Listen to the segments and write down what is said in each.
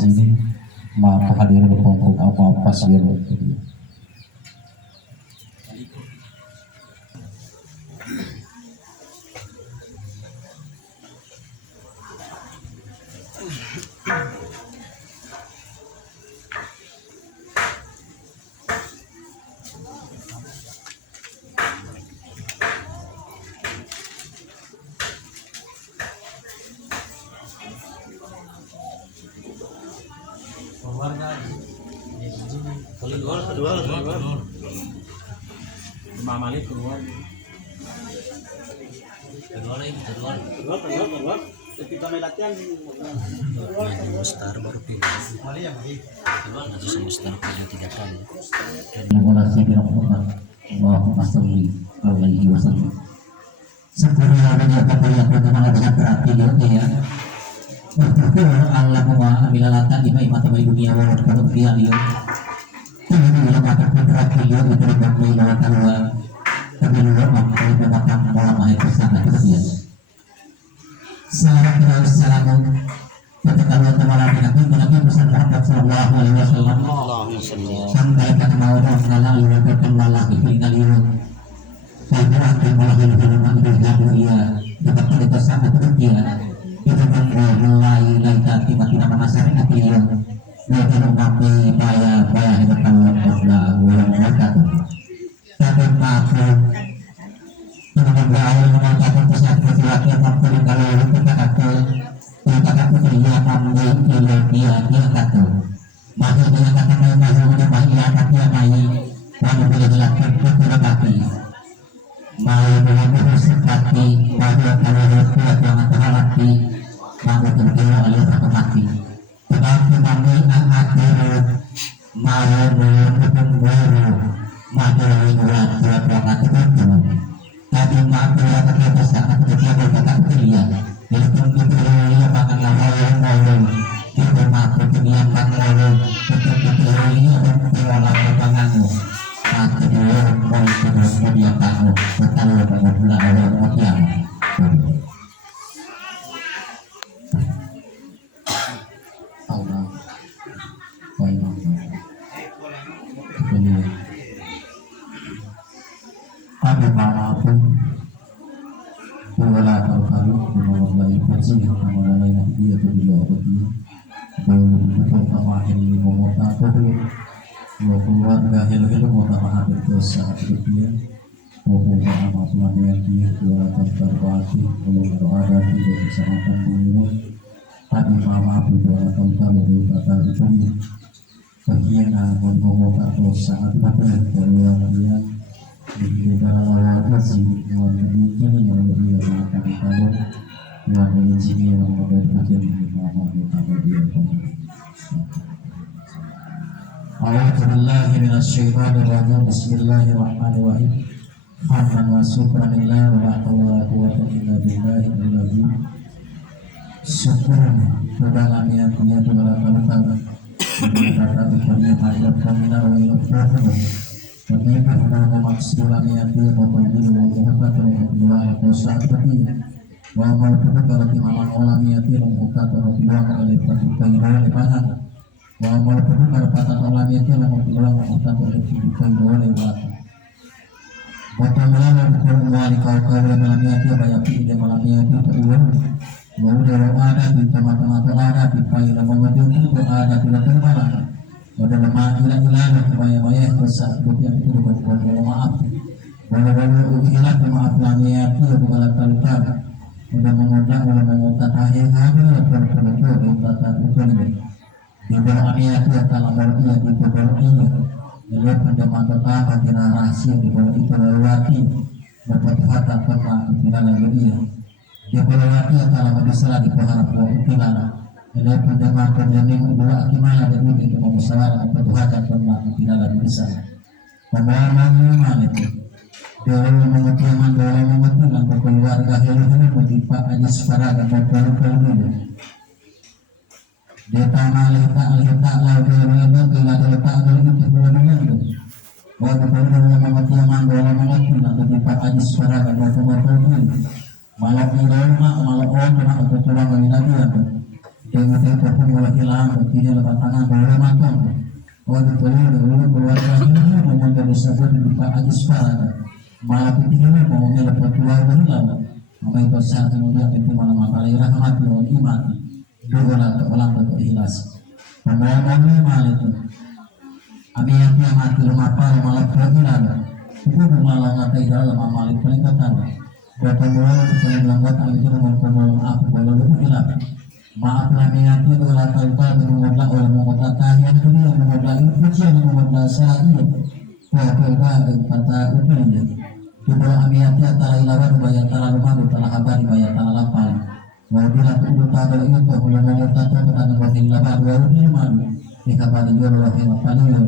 sini maka hadir berkumpul apa sih ya. Kedua. Imam Malik keluar. Kedua. Ketika latihan Mustar baru pindah. Nanti semester pindah 3 kali. Allahumma sholli alaihi wasallam. Sempurna dengan kemuliaan dengan berarti ya. Allahumma amilalatan imam dunia wa qadriyah ya. Ini mata putra beliau itu berbagi lewat keluar. Tapi luar mampu mematang malam ayat bersama kemudian. Salam kenal salam. Ketika Allah Taala Nabi besar Muhammad sallallahu alaihi wasallam. Sampai kata mau mengalang lewat perkenalan tinggal itu. Saya berarti malah firman berjaya dapat kita sama kemudian. Itu kan mulai tiba-tiba masyarakat beliau. Mereka mengakui bayar yang bertanggung bulan mereka. Tapi aku dengan berawal mengatakan kesehatan yang mampu kalau kita kata dia mampu dia kata masih dia kata masih dia kata mai wanita boleh dilakukan berbagi mau dengan seperti bahwa kalau dia jangan terhati mampu terkira oleh satu mati. Tetapi kami akan mau melakukan baru materi dua perangkat itu. Tapi materi kata sangat kecil kata kecil. Jadi kita akan lawan kita mampu menyiapkan lawan untuk ini dan lawan panganmu. Materi mau menyiapkan betul betul lawan mulia. Ada manapun wala terkali mengenai fungsi mengenai dia berdua berdua betul kemahin memota tuh dua keluarga helo mota mahadir dosa dia maupun amat yang dia dua terbagi belum berada di bersama dulu tadi mama dua tahun lalu kata itu bagian memota dosa akibatnya dari dia di dalam kasih yang begini yang lebih akan tahu yang ini sini yang ada bagian di mana kita berada. A'udzubillahi minasyaitonir rajim. Bismillahirrahmanirrahim. Hamdan wa syukran lillah wa la haula wa la quwwata illa billahil azim. Syukuran kepada yang punya Tuhan Allah. Kata Tuhan yang ada kami wa ilahi. Bagaimana nama maksudnya yang dia membantu membuka kedua dosa tadi, bahwa kalau di malam malam yang dia membuka kedua oleh perbuatan lebaran, bahwa kalau pada malam yang dia membuka oleh kedua lewat. Bagaimana kalau kau malam yang dia banyak pilih malam yang dia terulang, bahwa dia ada di tempat-tempat ada di payung mengunjungi ada di tempat pada lemah hilang kebaya-baya besar yang itu berbuat maaf walau hilang maaf langit itu bukan kali-kali sudah mengundang tahir hamil berperlu tata itu di bawah ayat yang dalam berarti di bawah ini melihat pendeman pertama kira rahasia di bawah itu lewati dapat kata kema tidak lagi dia di bawah lewati yang dalam bersalah di bawah itu Bila pendengar pendengar dua gimana ada duit itu memusyawarahkan perbuatan pernah tidak lagi bisa. Pemahaman itu. Dalam mengertian dalam mengertian keluarga ini menimpa aja separa dan berpeluang dulu. Dia tanah letak lalu dia letak dulu itu belum itu. Waktu dalam mengertian dalam mengertian menimpa aja separa dan berpeluang dulu. Malah orang malah untuk pulang lagi lagi. yang itu pun mulai hilang tidak lepas tangan boleh matang waktu boleh dulu keluarga ini memuncak disebut dibuka ajis pada malah ini mau lepas keluarga hilang apa itu saat kemudian itu malam apa lagi rahmat Allah iman dua ulang atau ikhlas pembayarannya malah itu ami yang mati rumah apa malah kehilangan itu malah ngatai dalam amal itu paling kata buat pembayaran itu paling lambat ami itu mau apa boleh lebih hilang maaf lah niatnya itu kalau tahu mengodak oleh mengodak tanya itu dia mengodak itu kecil mengodak saya kata ubin di bawah niatnya tara ilawan bayar tara rumah tara kabar bayar tara lapal mau bilang itu pada itu kalau mengodak itu pada batin lapal dua ubin malu di kabar jual wakil lapal itu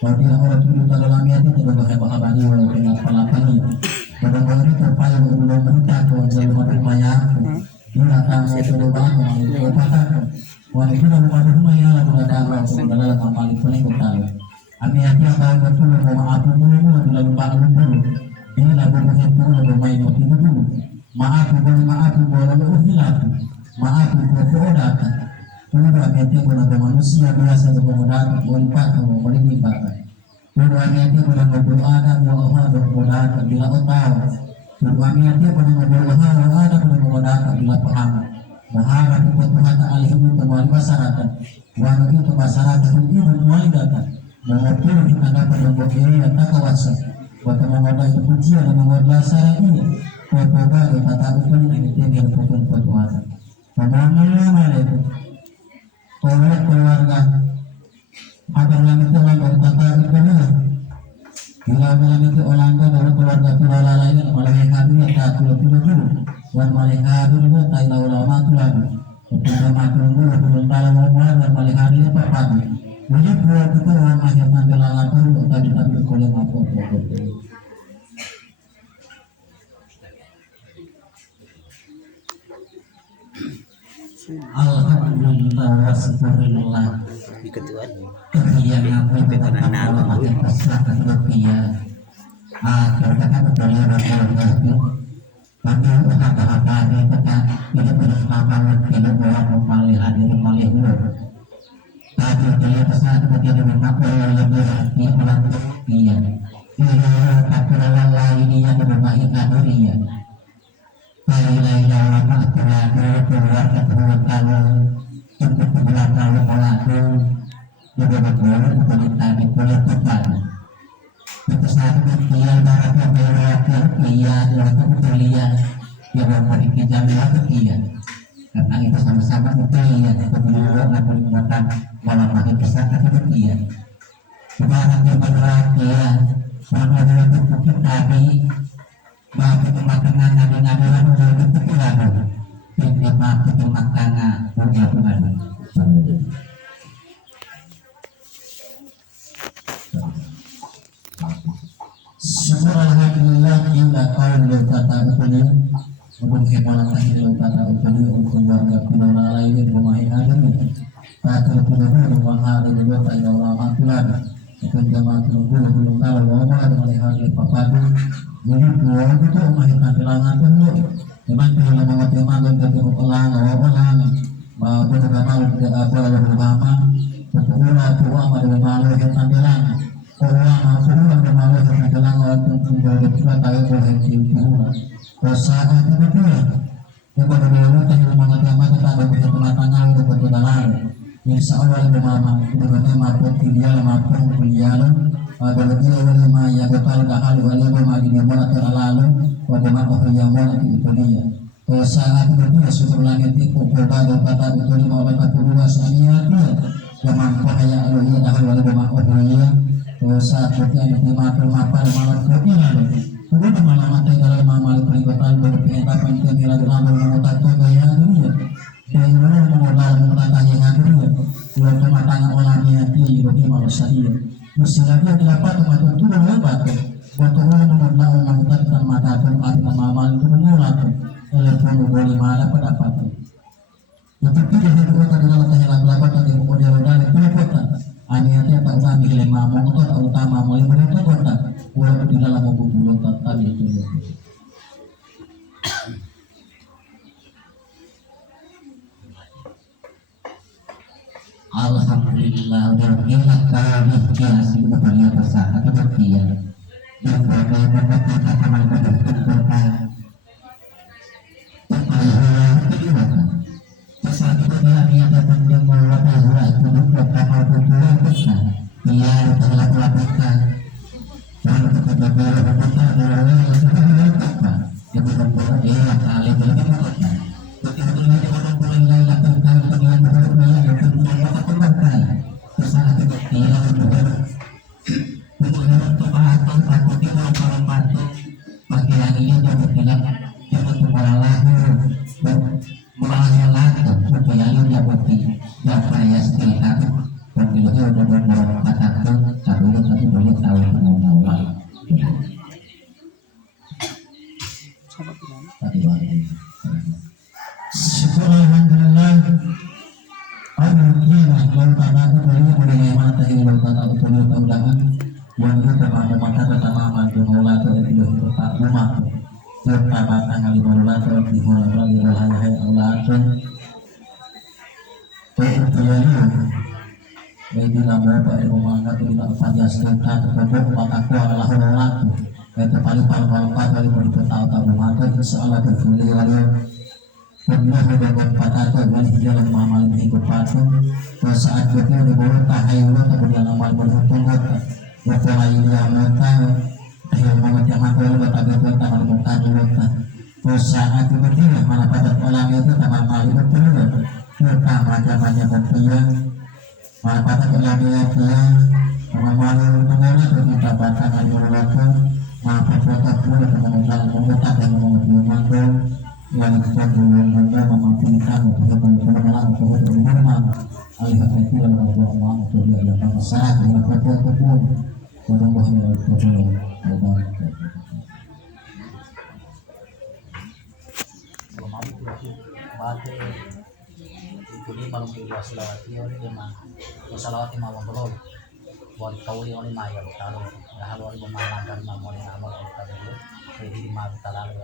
mau bilang orang itu pada niat itu pada kabar jual wakil lapal itu pada orang itu payah berulang berita kalau jadi mati banyak ina kami itu bangun itu patah wah itu rumah ya lalu ada orang dalam kapal itu nih kita kami hanya tahu betul mau apa dulu dalam bangun dulu ini lagu itu lagu main itu dulu maaf boleh hilang maaf boleh datang itu berarti kalau manusia biasa mau datang boleh lipat keduanya itu boleh berdoa dan berdoa bila tahu keduanya dia pernah berdoa ada pernah bila paham berharap itu Tuhan alih itu kembali masyarakat wanita itu masyarakat itu kembali datang mengepul kita dapat membuat diri dan tak kawasan buat mengodah itu pujian dan mengodah sarang ini berdoa kita tak upun ini tinggal pun Tuhan pemahaman itu oleh keluarga ada yang itu yang tata itu bila itu olahraga dari keluarga keluarga lain malah hadir tak dulu wan malah hadir itu tak ulama tu lagi kita maklum dulu belum tahu mau dan malah hadir apa pagi jadi buat itu orang macam nandalangan tu tadi boleh apa alhamdulillah wasyukurillah Iketuan. yang aku berkata makin pasrah kerupiah katakan boleh rakyat tapi kata-kata ini kata tidak bersamaan tidak boleh memilih hadir memilih dulu tadi dia pesan kemudian memang lebih hati orang rupiah ini kata lain yang berbaik kaduria lain-lain lama keluarga keluarga untuk belakang melaku juga berguna pemerintah di pulau Tuban. Itu satu kemudian baratnya berlaku iya dalam kemudian dia memiliki jaminan kemudian karena itu sama-sama kemudian kemudian menggunakan malam makin besar kemudian baratnya berlaku ya sama dengan bukit tadi makin kematangan nadi-nadiran udah kemudian ini makin kematangan udah kemana syukur alhamdulillah hingga kau berkata upaya untuk kemalan akhir berkata upaya untuk keluarga keluarga lain yang memakai adanya pakai keluarga rumah hari juga tak jauh lama keluarga akan jamaah keluarga belum tahu lama ada melihat papadu jadi keluarga itu memakai kelangan dulu memang kalau mau teman dan terjun ulang bahwa benar malu tidak apa lalu bersama kepulan tua pada malu yang tampilan orang kepulan bermalu yang tampilan orang tinggal di kita tahu boleh diulang kosa itu betul yang pada malu tanya semangat yang mata tak ada bisa kematangan untuk berkenalan insya Allah yang bermama berkata maupun dia maupun kuliah berarti oleh maya betul dahal oleh memadi dia mana terlalu pada maupun yang mana itu dia saat itu syukur langit itu berbada kata itu 52 saniyatnya yang bahaya alaihi dahal wala bima'udhiya saat itu yang dimaklum apa malam kemudian kemudian malam mati dalam malam peringatan berpengetapan kira dalam mengutak gaya dunia dan mengutak tanya dunia belum kematangan olahnya di bagi manusia mestinya dapat membantu turun lebat waktu mengutak mengutak dan mata pun ada malam itu mengulat telepon boleh mana pendapat yang tidak ada kota dalam kehilangan lapat dan kemudian dan itu kota hanya tak usah dilema motor utama mulai mereka kota walaupun di dalam mobil kota tadi itu Alhamdulillah udah kami kiasi berbahagia bersama kebahagiaan dan bagaimana kita akan berdoa Pasal kita dia datang dengan mengatakan itu bukan kapal tujuan kita dia telah melakukan dan kita berdoa kita adalah apa yang berdoa dia kali berdoa tapi sebenarnya orang mulai lakukan dengan berdoa yang kedua kembali saat dia berdoa untuk kebaikan takut kita para patuh bagi yang ini yang berbilang jangan kembali mulanya laku supaya dia bukti yang saya sekitar pemilunya udah benar katakan cabulnya tapi boleh tahu pengenalan syukur alhamdulillah alhamdulillah kalau tanah itu boleh mata hilang tanah itu boleh tahu yang itu kepada mata pertama mandu mula itu itu tak rumah serta batang alimulator di mulai wilayah Allah akan terjadi jadi nama pada pemanggap tidak saja sekitar terkebut mataku adalah orang itu paling kali beritahu tahu mata insyaallah terpilih lalu pernah mendapat patah dari jalan mamal hidup patu saat itu di bawah tahayul kemudian amal berhukum berpulai yang mata yang mengajar malu bataga tangan muka dulu saat itu dia mana pada pola itu tangan malu betul kita macam-macam berpihak mana pada pola dia tangan malu mengenai kita batang ada berlaku apa foto pun dengan mengutak dan mengutuk malu yang kita dulu memampirkan untuk mengenal untuk berumah alih hati dan berdoa untuk dia yang masyarakat yang foto pun mudah-mudahan bate itu ni malum ke luas lawati oni de ma salawati ma wondol wal tawli oni ma ya talo ya halo oni ma kan ma mo ni amal ta de di ma talalo